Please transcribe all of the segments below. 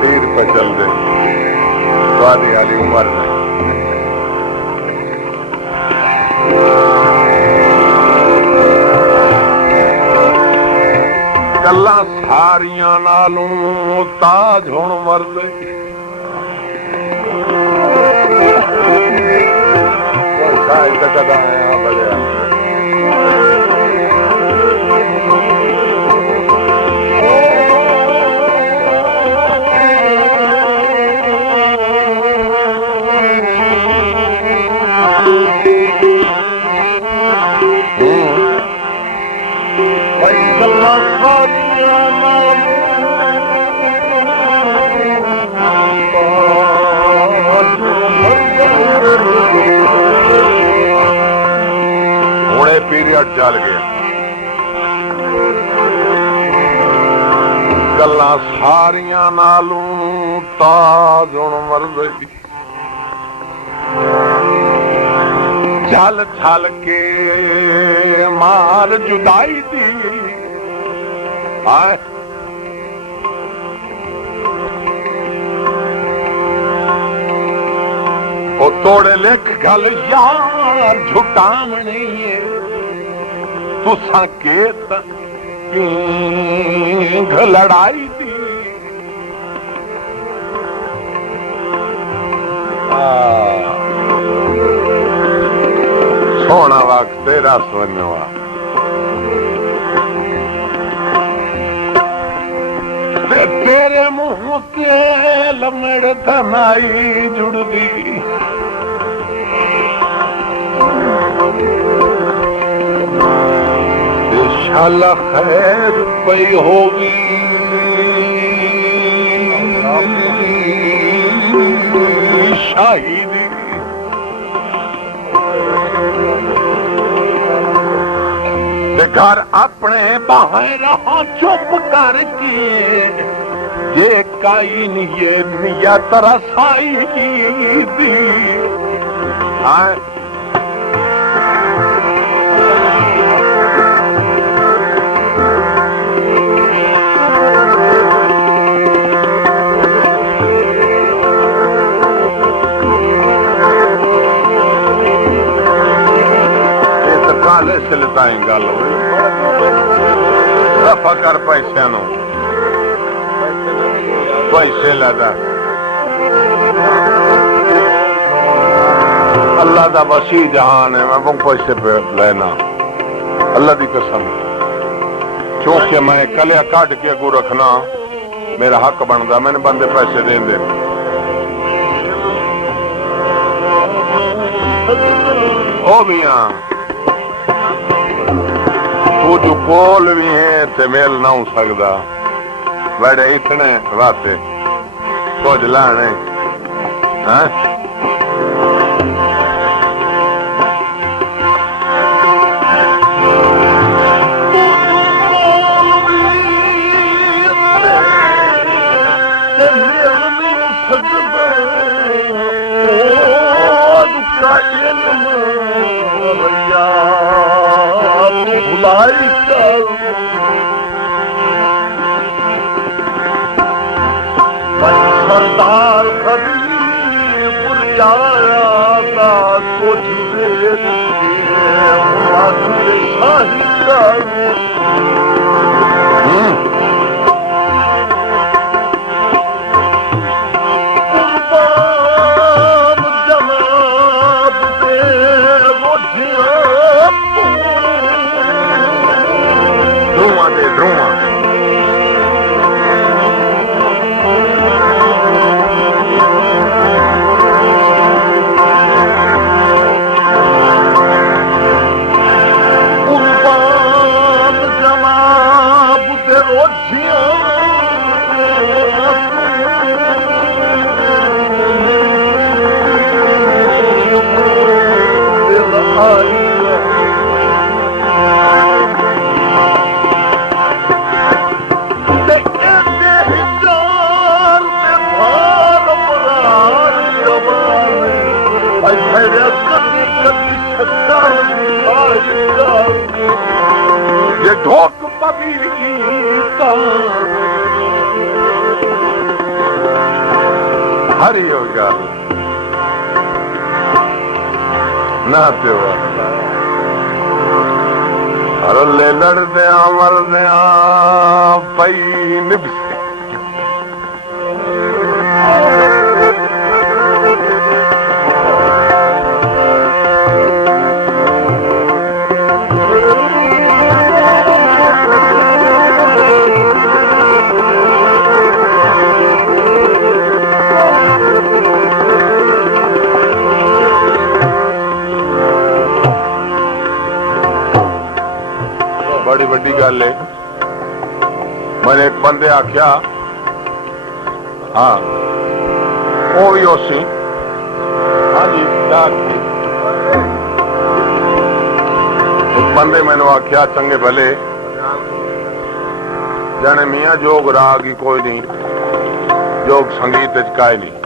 तीर पे चल दे वादी वाली उम्र में गल्लां सारियां नालों ताज हुण मरदे शायद कदा आया बलिया पीरियड चल गया गल्लां सारियां नालों ताज हुण मरदे झल झल के मार जुदाई दी आए ओ तोड़े लिख गल यार झुटावनी है तुसा केत लड़ाई दी सोना वक्त तेरा सुनवा तेरे मुंह ते लमड़ धनाई जुड़दी शाल खैर पई होगी शाहिदी घर अपने बाहर रहा चुप करके ये काई ये नियत रसाई दी गल रफा कर पैसे पैसे लदा अल्लाह का वसी जहान है मैं पैसे पे लेना अल्लाह की कसम क्योंकि मैं कलिया कट के अगू रखना मेरा हक बनता मैंने बंदे पैसे देंदे ओ भी हाँ तू जो कोल भी है ते मेल ना हो सकता बड़े इतने वास्ते कुछ लाने सरदार हरी हो गल ना प्यो रले लड़दे मरदे पई निभसे बड़ी बड़ी गल है। मैंने एक बंदे आख्या हाँ वो भी उसी हाँ जी एक बंदे मैंने आख्या चंगे भले जाने मियाँ जोग राग ही कोई नहीं जोग संगीत काई नहीं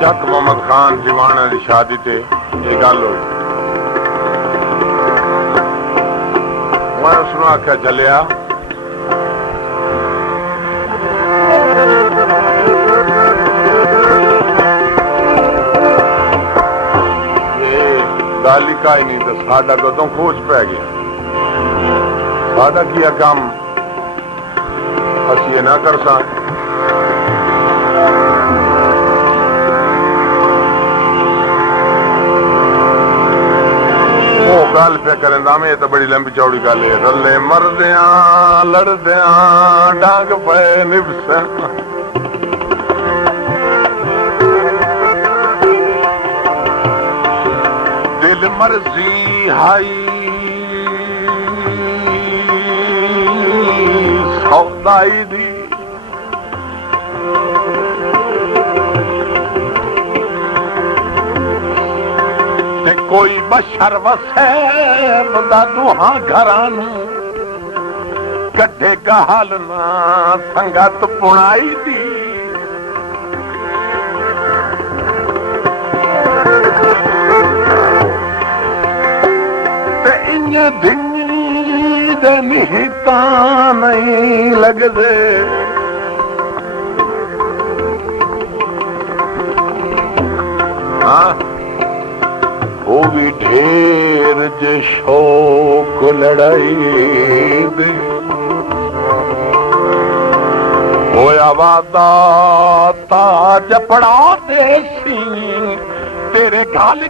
चक मोहम्मद खान जीवाना की शादी ते ये गल हुई मैं उसने आख्या चलिया गल ही काई नहीं तो साडा कदों खोज पै गया साडा किया काम असी ये ना कर सकते गल पे करेंदा में तो बड़ी लंबी चौड़ी गल है रले मरदिया लड़दिया डांग पे निभस दिल मर्जी हाई सौदाई दी कोई बशर वसे बंदा दुहा घरां कट्ठे गहाल ना संगत पुणाई दी ते इन्ने धिंगी दे निहिता नहीं लगदे हाँ वो भी ढेर जे शौक लड़ाई दे होया वादा ताज पड़ा देसी तेरे घर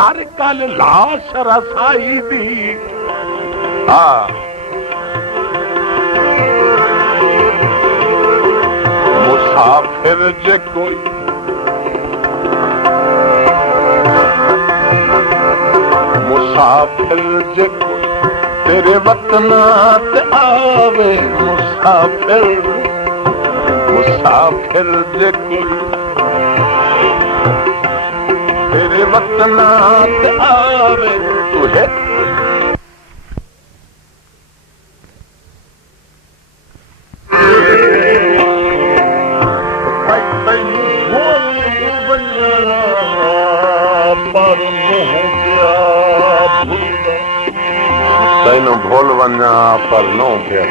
घर कल लाश रसाई दी हाँ मुसाफिर जे कोई मुसाफिर जे कोई तेरे वतन ते आवे मुसाफिर मुसाफिर जे कोई तेरे वतन ते आवे तुझे तैनू भूल वञा पर नो पिया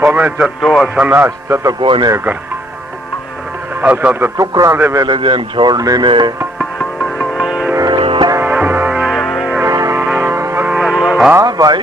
पवे चट्टो असा नाश्ता तो कोई नहीं कर असा तो टुकड़ा दे वेले जैन छोड़नी ने हाँ भाई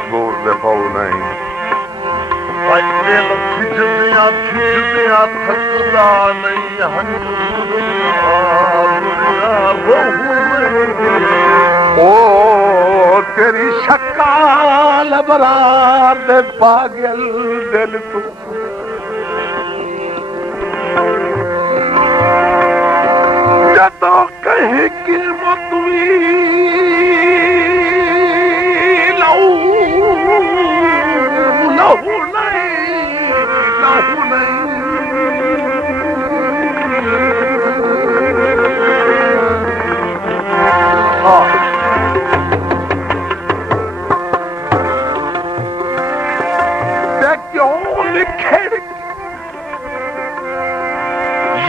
ਮਜਬੂਰ ਦੇ ਪਾਉ ਨਹੀਂ ਦਿਲ ਖਿੱਚਦਿਆਂ ਖਿੱਚਦਿਆਂ ਥੱਕਦਾ ਨਹੀਂ ਉਹ ਤੇਰੀ ਸ਼ਕਾਲ ਬਰਾਰ ਦੇ ਪਾਗਲ ਦਿਲ ਤੂੰ ਜਦੋਂ ਕਹੇ ਕਿਸਮਤ ਵੀ ਲਹੂ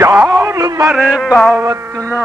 यार मरे दावत न